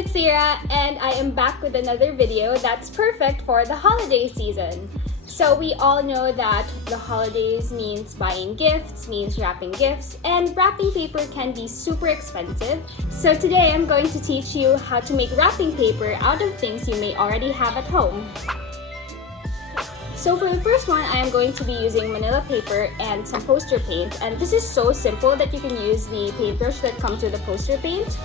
it's Sarah, and I am back with another video that's perfect for the holiday season. So we all know that the holidays means buying gifts, means wrapping gifts, and wrapping paper can be super expensive. So today I'm going to teach you how to make wrapping paper out of things you may already have at home. So for the first one, I am going to be using Manila paper and some poster paint. And this is so simple that you can use the paintbrush that comes with the poster paint.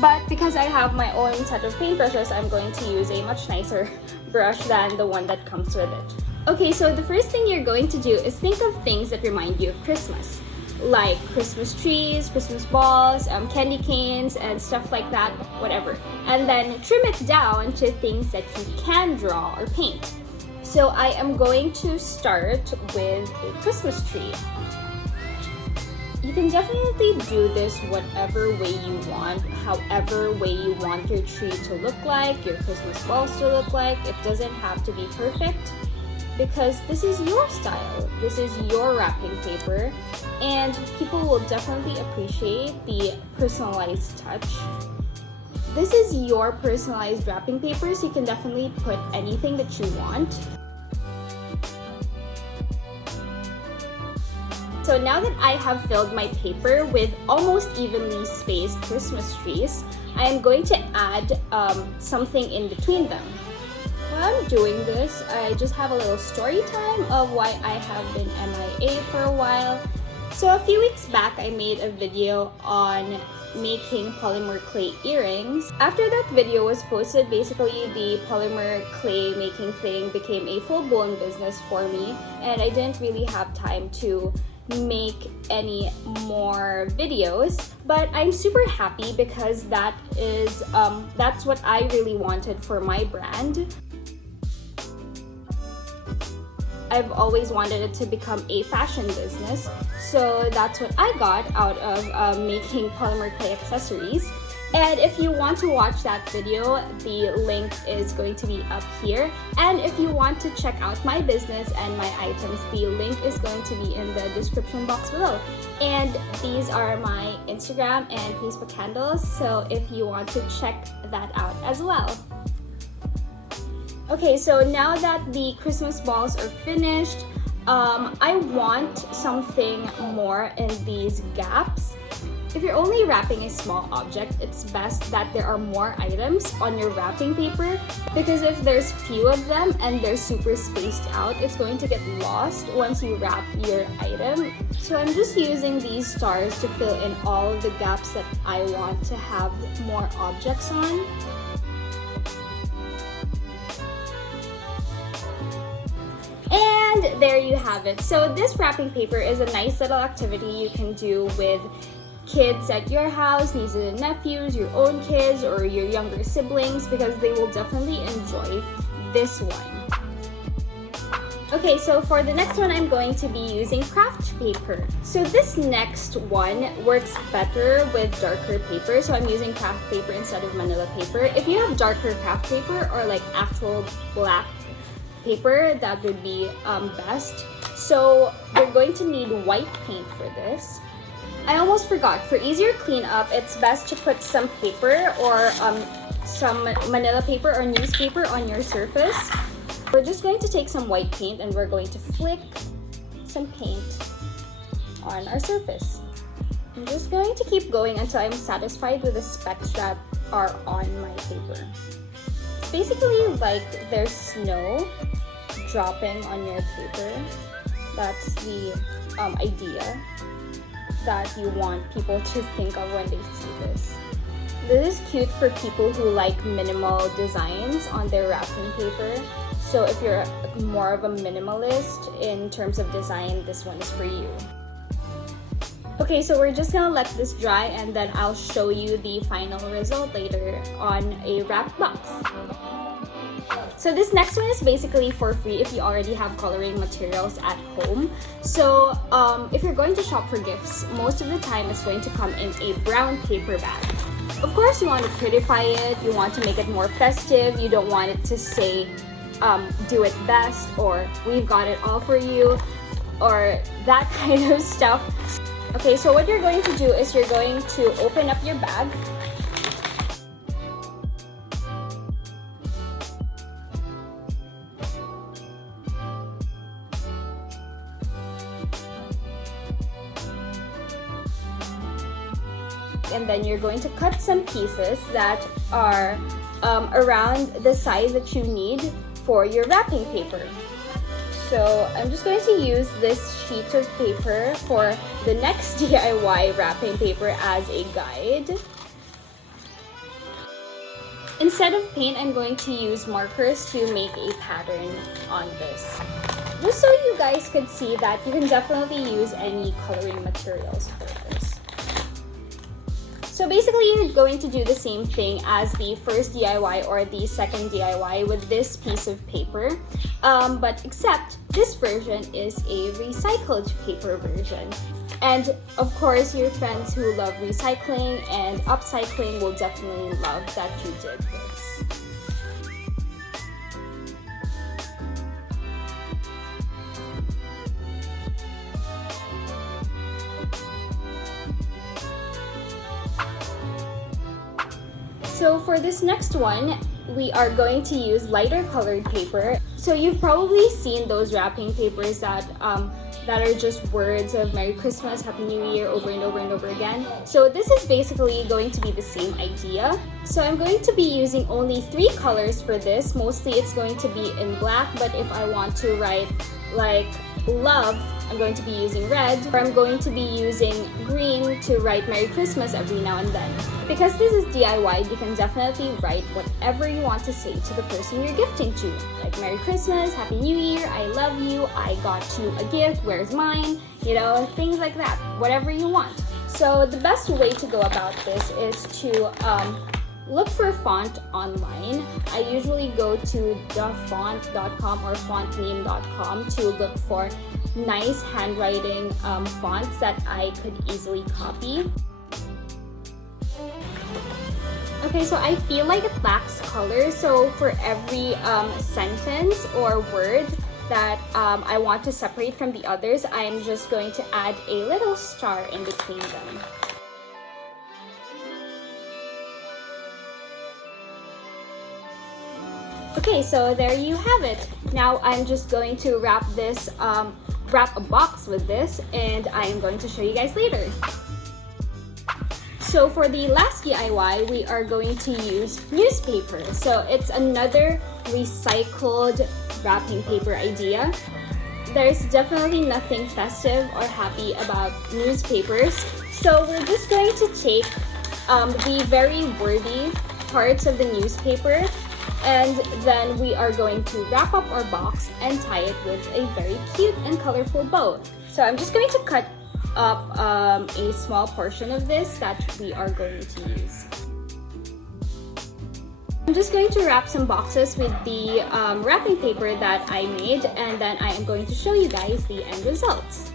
But because I have my own set of paintbrushes, I'm going to use a much nicer brush than the one that comes with it. Okay, so the first thing you're going to do is think of things that remind you of Christmas. Like Christmas trees, Christmas balls, candy canes, and stuff like that, whatever. And then trim it down to things that you can draw or paint. So I am going to start with a Christmas tree. You can definitely do this whatever way you want, however way you want your tree to look like, your Christmas balls to look like. It doesn't have to be perfect because this is your style, this is your wrapping paper, and people will definitely appreciate the personalized touch. This is your personalized wrapping paper, so you can definitely put anything that you want. So now that I have filled my paper with almost evenly spaced Christmas trees, I am going to add something in between them. While I'm doing this, I just have a little story time of why I have been MIA for a while. So a few weeks back, I made a video on making polymer clay earrings. After that video was posted, basically the polymer clay making thing became a full-blown business for me, and I didn't really have time to make any more videos, but I'm super happy because that's what I really wanted for my brand. I've always wanted it to become a fashion business, so that's what I got out of making polymer clay accessories. And if you want to watch that video, the link is going to be up here. And if you want to check out my business and my items, the link is going to be in the description box below. And these are my Instagram and Facebook handles, so if you want to check that out as well. Okay, so now that the Christmas balls are finished, I want something more in these gaps. If you're only wrapping a small object, it's best that there are more items on your wrapping paper, because if there's few of them and they're super spaced out, it's going to get lost once you wrap your item. So I'm just using these stars to fill in all of the gaps that I want to have more objects on. And there you have it. So this wrapping paper is a nice little activity you can do with kids at your house, nieces and nephews, your own kids, or your younger siblings, because they will definitely enjoy this one. Okay, so for the next one, I'm going to be using kraft paper. So this next one works better with darker paper, so I'm using kraft paper instead of Manila paper. If you have darker kraft paper or like actual black paper, that would be best. So we're going to need white paint for this. I almost forgot, for easier cleanup, it's best to put some paper or some Manila paper or newspaper on your surface. We're just going to take some white paint and we're going to flick some paint on our surface. I'm just going to keep going until I'm satisfied with the specks that are on my paper. It's basically like there's snow dropping on your paper. That's the idea that you want people to think of when they see this. This is cute for people who like minimal designs on their wrapping paper. So if you're more of a minimalist in terms of design, this one is for you. Okay, so we're just gonna let this dry and then I'll show you the final result later on a wrapped box. So this next one is basically for free if you already have coloring materials at home. So if you're going to shop for gifts, most of the time it's going to come in a brown paper bag. Of course, you want to prettify it, you want to make it more festive, you don't want it to say do it best or we've got it all for you or that kind of stuff. Okay, so what you're going to do is you're going to open up your bag and then you're going to cut some pieces that are around the size that you need for your wrapping paper. So I'm just going to use this sheet of paper for the next DIY wrapping paper as a guide. Instead of paint, I'm going to use markers to make a pattern on this. Just so you guys could see that you can definitely use any coloring materials for this. So basically, you're going to do the same thing as the first DIY or the second DIY with this piece of paper, but except this version is a recycled paper version. And of course, your friends who love recycling and upcycling will definitely love that you did this. So for this next one, we are going to use lighter colored paper. So you've probably seen those wrapping papers that are just words of Merry Christmas, Happy New Year over and over and over again. So this is basically going to be the same idea. So I'm going to be using only 3 colors for this. Mostly it's going to be in black, but if I want to write like love, I'm going to be using red, or I'm going to be using green to write Merry Christmas every now and then. Because this is DIY, you can definitely write whatever you want to say to the person you're gifting to. Like Merry Christmas, Happy New Year, I love you, I got you a gift, where's mine? You know, things like that, whatever you want. So the best way to go about this is to look for font online. I usually go to thefont.com or fontname.com to look for nice handwriting fonts that I could easily copy. Okay, so I feel like it lacks color, so for every sentence or word that I want to separate from the others, I'm just going to add a little star in between them. Okay, so there you have it. Now I'm just going to wrap a box with this, and I am going to show you guys later. So for the last DIY, we are going to use newspaper. So it's another recycled wrapping paper idea. There's definitely nothing festive or happy about newspapers. So we're just going to take the very wordy parts of the newspaper, and then we are going to wrap up our box and tie it with a very cute and colorful bow. So I'm just going to cut up a small portion of this that we are going to use. I'm just going to wrap some boxes with the wrapping paper that I made, and then I am going to show you guys the end results.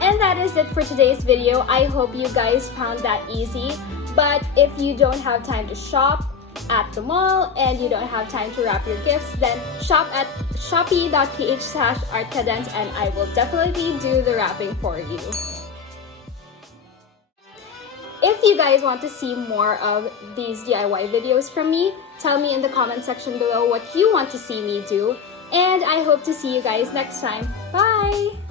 And that is it for today's video. I hope you guys found that easy. But if you don't have time to shop at the mall and you don't have time to wrap your gifts, then shop at shopee.ph/artcadence and I will definitely do the wrapping for you. If you guys want to see more of these DIY videos from me, tell me in the comment section below what you want to see me do. And I hope to see you guys next time. Bye!